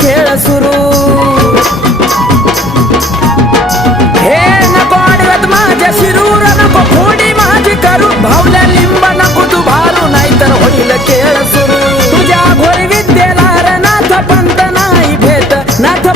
खेळ सुरू हे नको आडव्यात माझ्या शिरूर नको फोडी माझी करू भावल्या लिंब नको तू भारू नाहीतर होईल खेळ सुरू तुझ्या घोरी विद्येला नाथ पंत नाही भेट नाथ